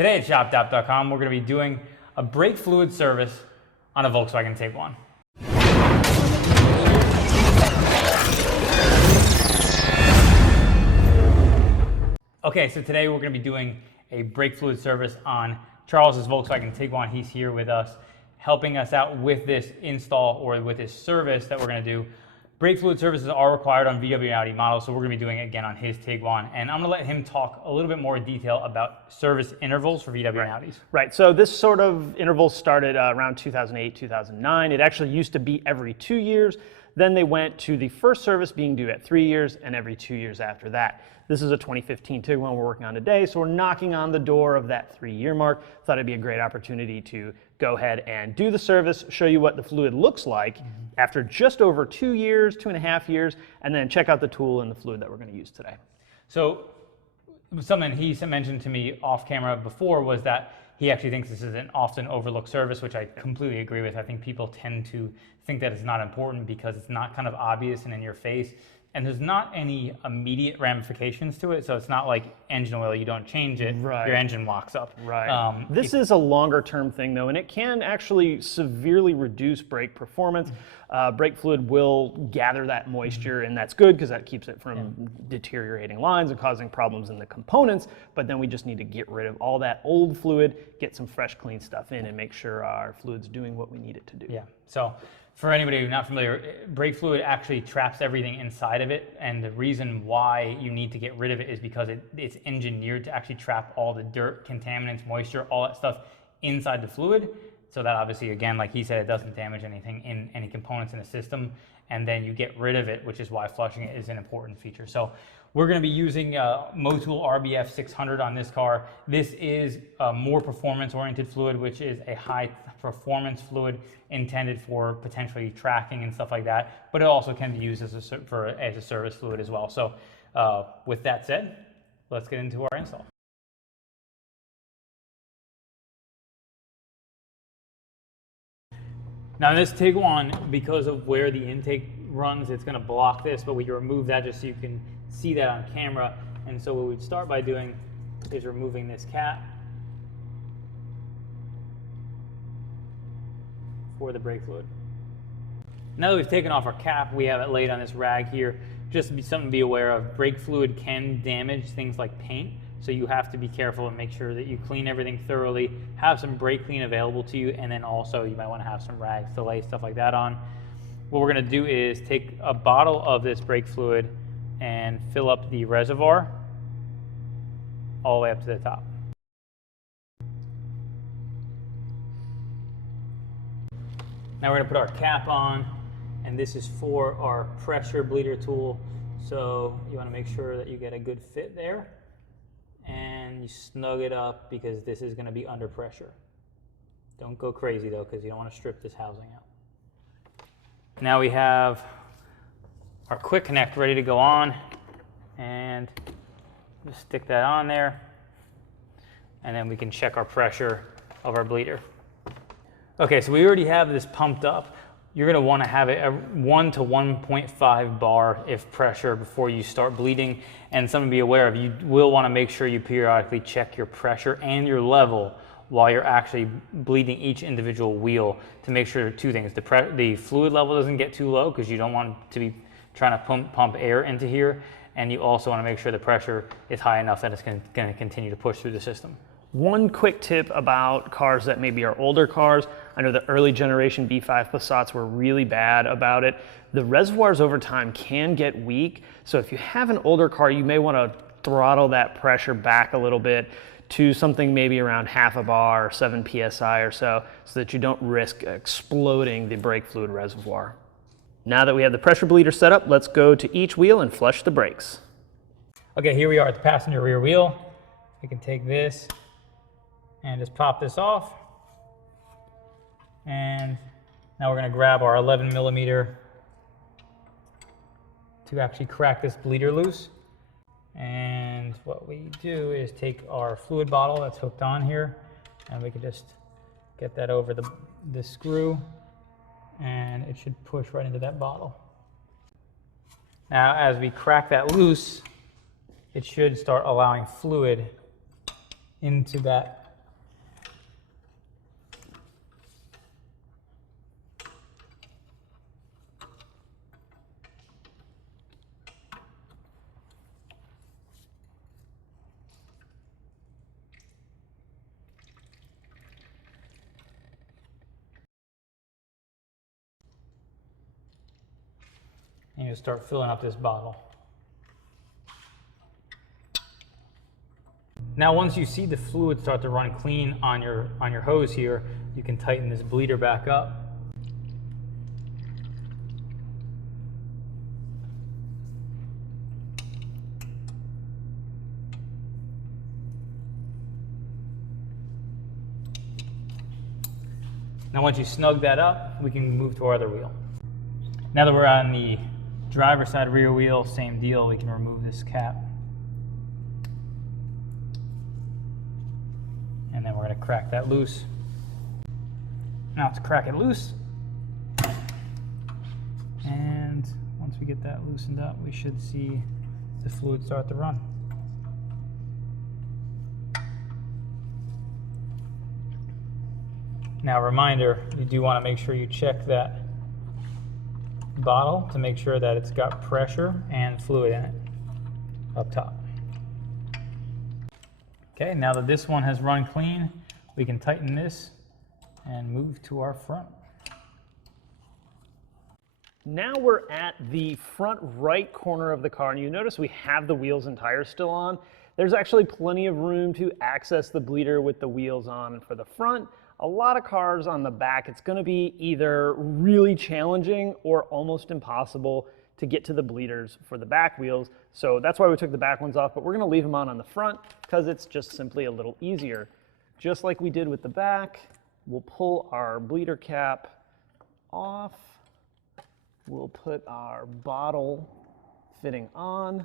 Today at shop.com, we're going to be doing a brake fluid service on a Volkswagen Tiguan. Okay, so today we're going to be doing a brake fluid service on Charles's Volkswagen Tiguan. He's here with us, helping us out with this install or with this service that we're going to do. Brake fluid services are required on VW and Audi models, so we're going to be doing it again on his Tiguan. And I'm going to let him talk a little bit more detail about service intervals for VW and Audis. Right, so this sort of interval started around 2008, 2009. It actually used to be every 2 years. Then they went to the first service being due at 3 years and every 2 years after that. This is a 2015 Tiguan we're working on today, so we're knocking on the door of that 3-year mark. Thought it'd be a great opportunity to go ahead and do the service, show you what the fluid looks like after just over 2 years, 2.5 years, and then check out the tool and the fluid that we're going to use today. So something he mentioned to me off camera before was that he actually thinks this is an often overlooked service, which I completely agree with. I think people tend to think that it's not important because it's not kind of obvious and in your face. And there's not any immediate ramifications to it, so it's not like engine oil, you don't change it, your engine locks up. Right. This is a longer term thing though, and it can actually severely reduce brake performance. Brake fluid will gather that moisture, and that's good because that keeps it from deteriorating lines and causing problems in the components, but then we just need to get rid of all that old fluid, get some fresh, clean stuff in, and make sure our fluid's doing what we need it to do. Yeah, so for anybody who's not familiar, brake fluid actually traps everything inside of it, and the reason why you need to get rid of it is because it's engineered to actually trap all the dirt, contaminants, moisture, all that stuff inside the fluid, so that obviously, again, like he said, it doesn't damage anything in any components in the system, and then you get rid of it, which is why flushing it is an important feature. So we're going to be using Motul RBF 600 on this car. This is a more performance-oriented fluid, which is a high-performance fluid intended for potentially tracking and stuff like that, but it also can be used as a service fluid as well. So with that said, let's get into our install. Now this Tiguan, because of where the intake runs, it's going to block this, but we can remove that just so you can see that on camera. And so what we'd start by doing is removing this cap for the brake fluid. Now that we've taken off our cap, we have it laid on this rag here. Just something to be aware of, brake fluid can damage things like paint, so you have to be careful and make sure that you clean everything thoroughly, have some brake clean available to you, and then also you might want to have some rags to lay stuff like that on. What we're going to do is take a bottle of this brake fluid and fill up the reservoir all the way up to the top. Now we're going to put our cap on, and this is for our pressure bleeder tool, so you want to make sure that you get a good fit there and you snug it up because this is going to be under pressure. Don't go crazy though, because you don't want to strip this housing out. Now we have our quick connect ready to go on, and just stick that on there, and then we can check our pressure of our bleeder. Okay, so we already have this pumped up. You're going to want to have it at 1 to 1.5 bar if pressure before you start bleeding. And something to be aware of, you will want to make sure you periodically check your pressure and your level while you're actually bleeding each individual wheel to make sure two things. The fluid level doesn't get too low because you don't want to be trying to pump air into here. And you also want to make sure the pressure is high enough that it's going to continue to push through the system. One quick tip about cars that maybe are older cars. I know the early generation B5 Passats were really bad about it. The reservoirs over time can get weak. So if you have an older car, you may want to throttle that pressure back a little bit to something maybe around half a bar or 7 PSI or so that you don't risk exploding the brake fluid reservoir. Now that we have the pressure bleeder set up, let's go to each wheel and flush the brakes. Okay, here we are at the passenger rear wheel. We can take this and just pop this off. And now we're going to grab our 11 millimeter to actually crack this bleeder loose. And what we do is take our fluid bottle that's hooked on here, and we can just get that over the screw, and it should push right into that bottle. Now, as we crack that loose, it should start allowing fluid into that you start filling up this bottle. Now once you see the fluid start to run clean on your hose here, you can tighten this bleeder back up. Now once you snug that up, we can move to our other wheel. Now that we're on the driver's side rear wheel, same deal, we can remove this cap. And then we're going to crack that loose. Now let's crack it loose. And once we get that loosened up, we should see the fluid start to run. Now, reminder, you do want to make sure you check that bottle to make sure that it's got pressure and fluid in it up top. Okay, now that this one has run clean, we can tighten this and move to our front. Now we're at the front right corner of the car, and you notice we have the wheels and tires still on. There's actually plenty of room to access the bleeder with the wheels on. And for the front, a lot of cars on the back, it's going to be either really challenging or almost impossible to get to the bleeders for the back wheels. So that's why we took the back ones off, but we're going to leave them on the front because it's just simply a little easier. Just like we did with the back, we'll pull our bleeder cap off. We'll put our bottle fitting on.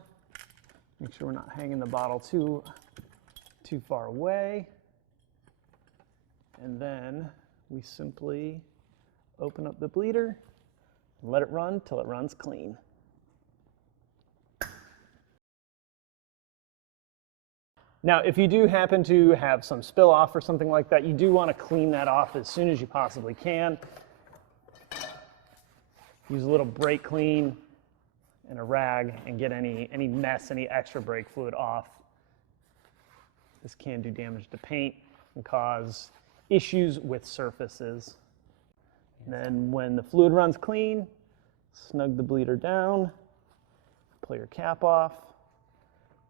Make sure we're not hanging the bottle too far away. And then we simply open up the bleeder and let it run till it runs clean. Now, if you do happen to have some spill off or something like that, you do want to clean that off as soon as you possibly can. Use a little brake clean and a rag and get any mess, any extra brake fluid off. This can do damage to paint and cause issues with surfaces. And then when the fluid runs clean, snug the bleeder down, pull your cap off,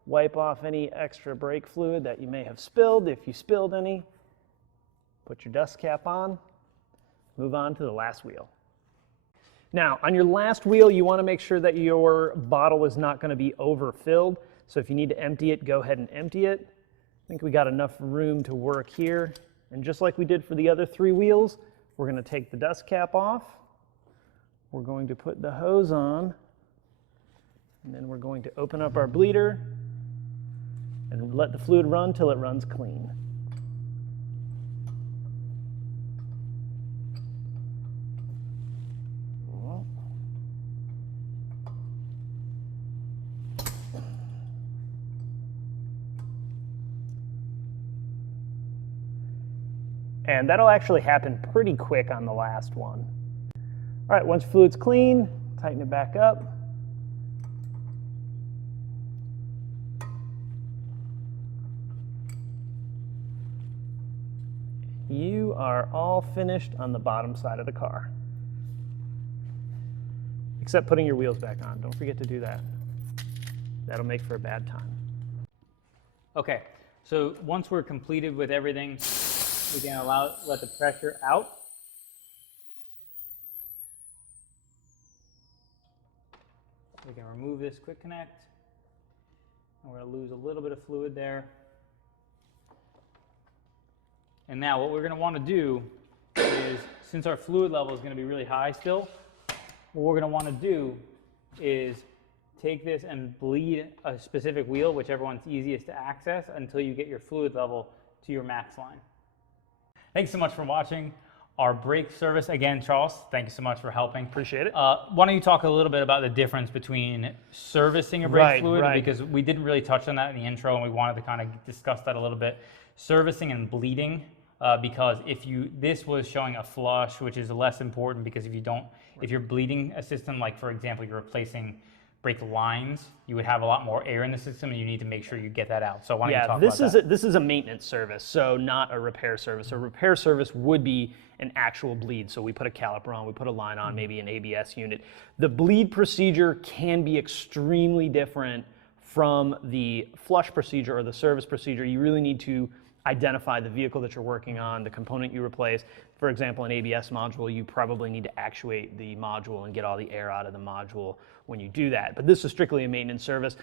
wipe off any extra brake fluid that you may have spilled if you spilled any, put your dust cap on, move on to the last wheel. Now, on your last wheel, you want to make sure that your bottle is not going to be overfilled. So if you need to empty it, go ahead and empty it. I think we got enough room to work here. And just like we did for the other 3 wheels, we're going to take the dust cap off. We're going to put the hose on. And then we're going to open up our bleeder and let the fluid run till it runs clean. And that'll actually happen pretty quick on the last one. All right, once fluid's clean, tighten it back up. You are all finished on the bottom side of the car. Except putting your wheels back on. Don't forget to do that. That'll make for a bad time. Okay, so once we're completed with everything, we can let the pressure out. We can remove this quick connect. And we're going to lose a little bit of fluid there. And now what we're going to want to do is, since our fluid level is going to be really high still, what we're going to want to do is take this and bleed a specific wheel, whichever one's easiest to access, until you get your fluid level to your max line. Thanks so much for watching our brake service. Again, Charles, thank you so much for helping. Appreciate it. Why don't you talk a little bit about the difference between servicing a brake fluid, because we didn't really touch on that in the intro and we wanted to kind of discuss that a little bit. Servicing and bleeding, because this was showing a flush, which is less important, because if you're bleeding a system, like for example, you're replacing break lines, you would have a lot more air in the system, and you need to make sure you get that out. So why don't you talk this about is that? this is a maintenance service, so not a repair service. A repair service would be an actual bleed. So we put a caliper on, we put a line on, maybe an ABS unit. The bleed procedure can be extremely different from the flush procedure or the service procedure. You really need to identify the vehicle that you're working on, the component you replace. For example, an ABS module, you probably need to actuate the module and get all the air out of the module when you do that. But this is strictly a maintenance service.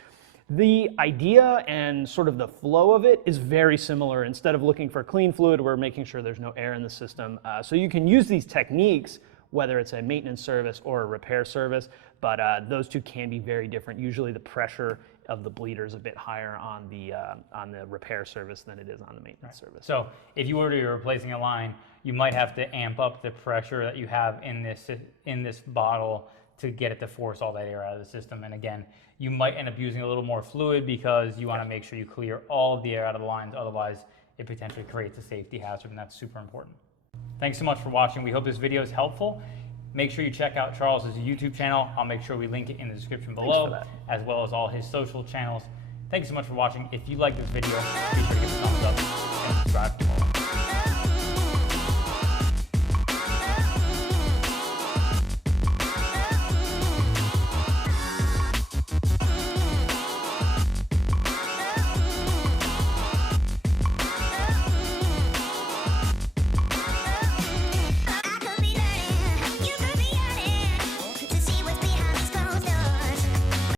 The idea and sort of the flow of it is very similar. Instead of looking for clean fluid, we're making sure there's no air in the system. So you can use these techniques, whether it's a maintenance service or a repair service, but those two can be very different. Usually the pressure of the bleeder is a bit higher on the repair service than it is on the maintenance service. So if you were to be replacing a line, you might have to amp up the pressure that you have in this bottle to get it to force all that air out of the system. And again, you might end up using a little more fluid because you want to make sure you clear all of the air out of the lines. Otherwise, it potentially creates a safety hazard, and that's super important. Thanks so much for watching. We hope this video is helpful. Make sure you check out Charles' YouTube channel. I'll make sure we link it in the description below, as well as all his social channels. Thanks so much for watching. If you like this video, be sure to give it a thumbs up and subscribe for more.